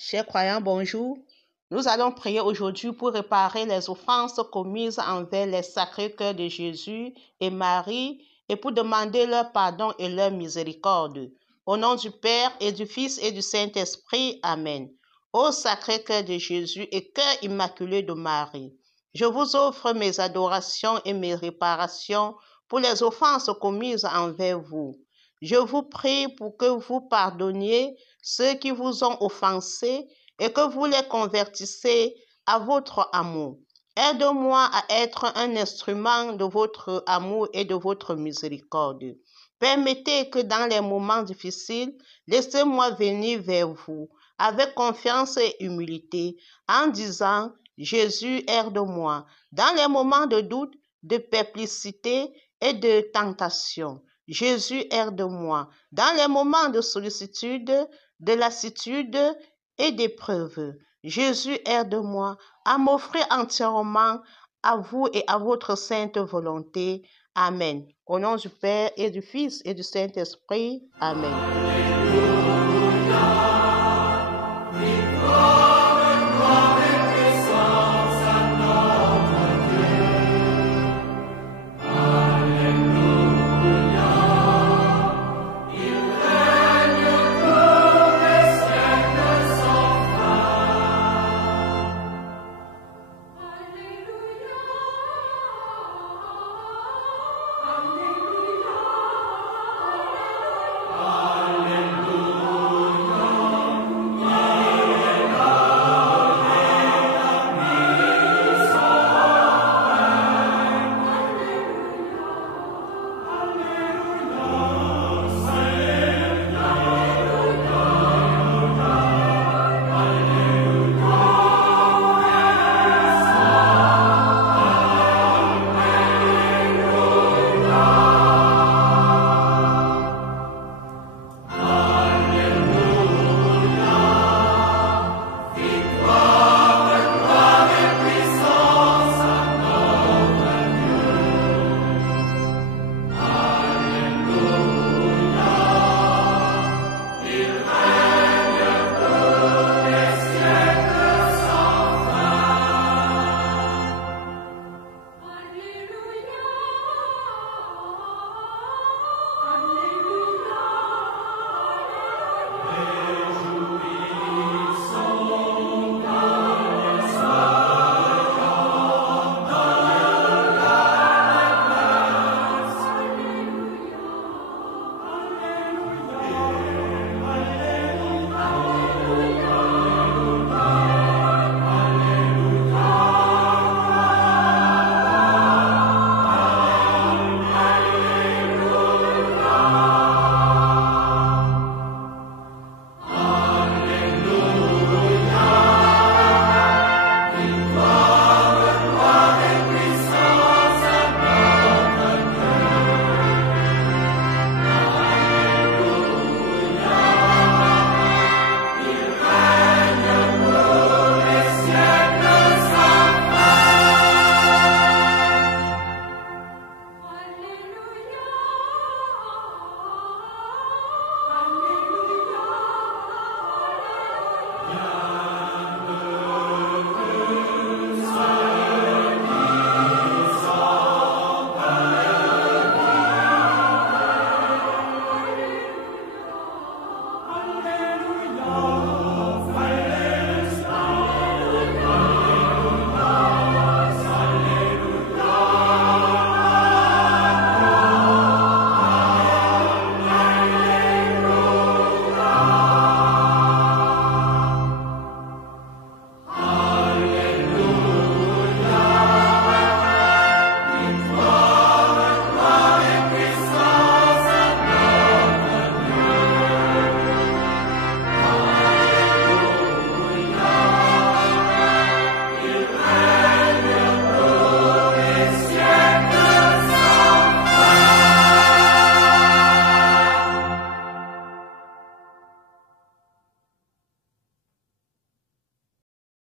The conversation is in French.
Chers croyants, bonjour. Nous allons prier aujourd'hui pour réparer les offenses commises envers les sacrés cœurs de Jésus et Marie et pour demander leur pardon et leur miséricorde. Au nom du Père et du Fils et du Saint-Esprit, Amen. Ô sacré cœur de Jésus et cœur immaculé de Marie, je vous offre mes adorations et mes réparations pour les offenses commises envers vous. Je vous prie pour que vous pardonniez ceux qui vous ont offensés et que vous les convertissez à votre amour. Aide-moi à être un instrument de votre amour et de votre miséricorde. Permettez que dans les moments difficiles, laissez-moi venir vers vous avec confiance et humilité en disant « Jésus, aide-moi » dans les moments de doute, de perplexité et de tentation. Jésus, aide-moi dans les moments de sollicitude, de lassitude et d'épreuve. Jésus, aide-moi à m'offrir entièrement à vous et à votre sainte volonté. Amen. Au nom du Père et du Fils et du Saint-Esprit. Amen. Yeah.